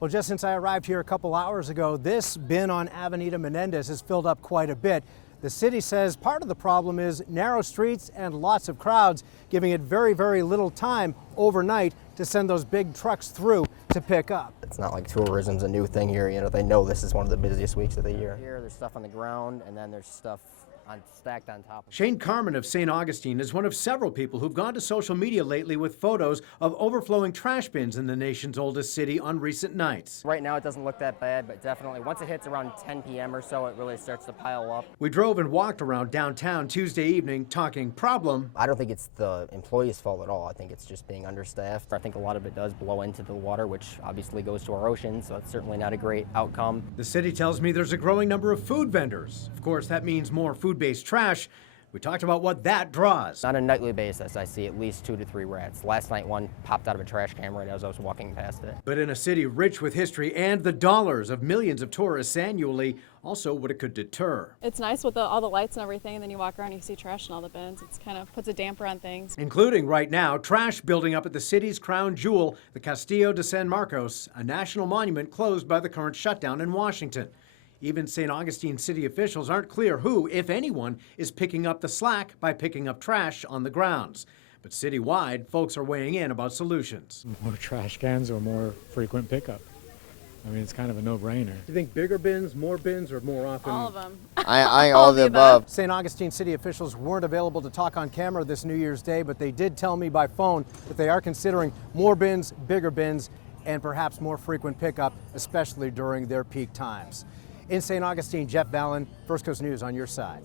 Well, just since I arrived here a couple hours ago, this bin on Avenida Menendez has filled up quite a bit. The city says part of the problem is narrow streets and lots of crowds, giving it very, very little time overnight to send those big trucks through to pick up. It's not like tourism's a new thing here. You know, they know this is one of the busiest weeks of the year. Here, there's stuff on the ground, and then there's stuff stacked on top of it. Shane Carmen of St. Augustine is one of several people who've gone to social media lately with photos of overflowing trash bins in the nation's oldest city on recent nights. Right now it doesn't look that bad, but definitely once it hits around 10 p.m. or so, it really starts to pile up. We drove and walked around downtown Tuesday evening talking problem. I don't think it's the employees' fault at all. I think it's just being understaffed. I think a lot of it does blow into the water, which obviously goes to our ocean, so it's certainly not a great outcome. The city tells me there's a growing number of food vendors. Of course, that means more food-based trash. We talked about what that draws. On a nightly basis, I see at least 2 to 3 rats. Last night, one popped out of a trash can right as I was walking past it. But in a city rich with history and the dollars of millions of tourists annually, also what it could deter. It's nice with all the lights and everything, and then you walk around and you see trash in all the bins. It's kind of puts a damper on things. Including right now, trash building up at the city's crown jewel, the Castillo de San Marcos, a national monument closed by the current shutdown in Washington. Even St. Augustine city officials aren't clear who, if anyone, is picking up the slack by picking up trash on the grounds. But citywide, folks are weighing in about solutions. More trash cans or more frequent pickup. I mean, it's kind of a no-brainer. Do you think bigger bins, more bins, or more often? All of them. I all of the above. St. Augustine city officials weren't available to talk on camera this New Year's Day, but they did tell me by phone that they are considering more bins, bigger bins, and perhaps more frequent pickup, especially during their peak times. In St. Augustine, Jeff Ballin, First Coast News on your side.